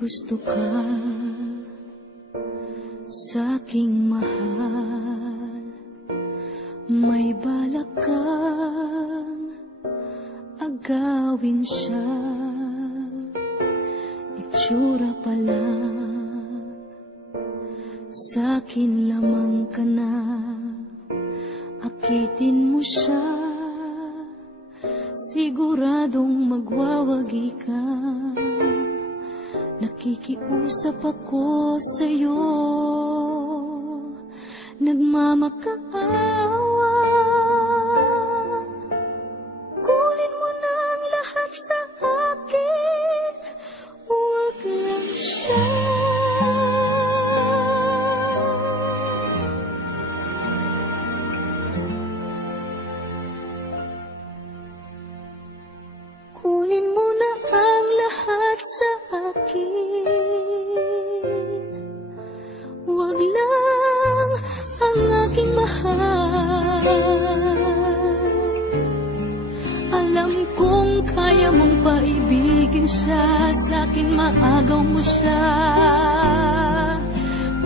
gusto ka sa'king mahal, may balak kang agawin siya. Itsura pa lang, sa'kin lamang ka na, akitin mo siya, siguradong magwawagi ka. Nakikiusap ako sa'yo, nagmamakaawa. Kunin mo na ang lahat sa akin, huwag lang siya. Kunin mo na ang lahat sa akin, huwag lang ang aking mahal. Alam kong kaya mong paibigin siya, sa'kin maagaw mo siya.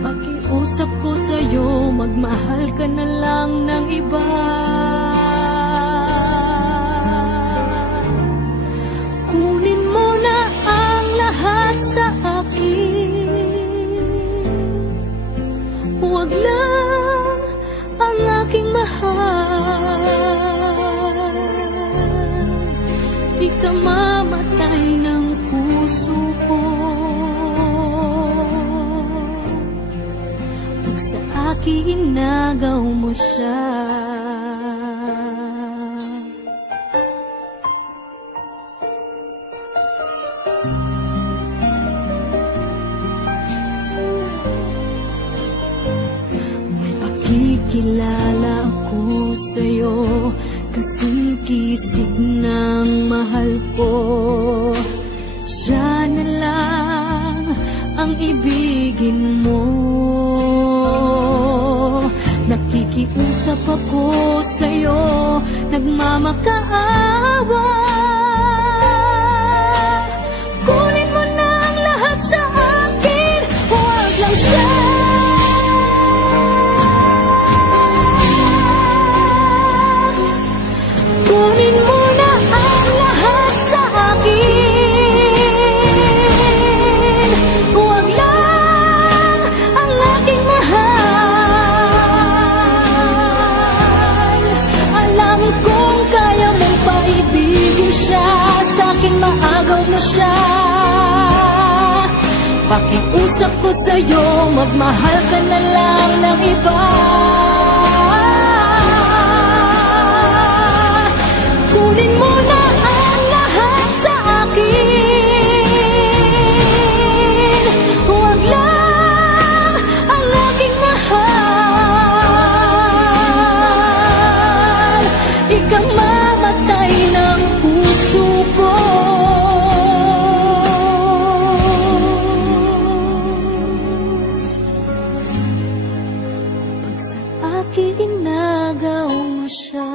Pakiusap ko sa'yo, magmahal ka na lang ng iba. Kunin mo na ang lahat sa akin, huwag lang ang aking mahal. Di ka mamatay ng puso ko pag sa akin inagaw mo siya. Kilala ako sa'yo, kasing kisig ng mahal ko. Siya na lang ang ibigin mo. Nakikiusap ako sa'yo, nagmamakaawa. Kunin mo na ang lahat sa akin, huwag lang siya. Kunin mo na ang lahat sa akin, huwag lang ang aking mahal. Alam kong kaya mong paibigin siya, sa'kin maagaw mo siya. Pakiusap ko sa'yo, magmahal ka na lang ng iba. Kunin mo na ang lahat sa akin, huwag lang ang aking mahal. Ikang mamatay ng puso ko pag sa akin inagaw mo siya.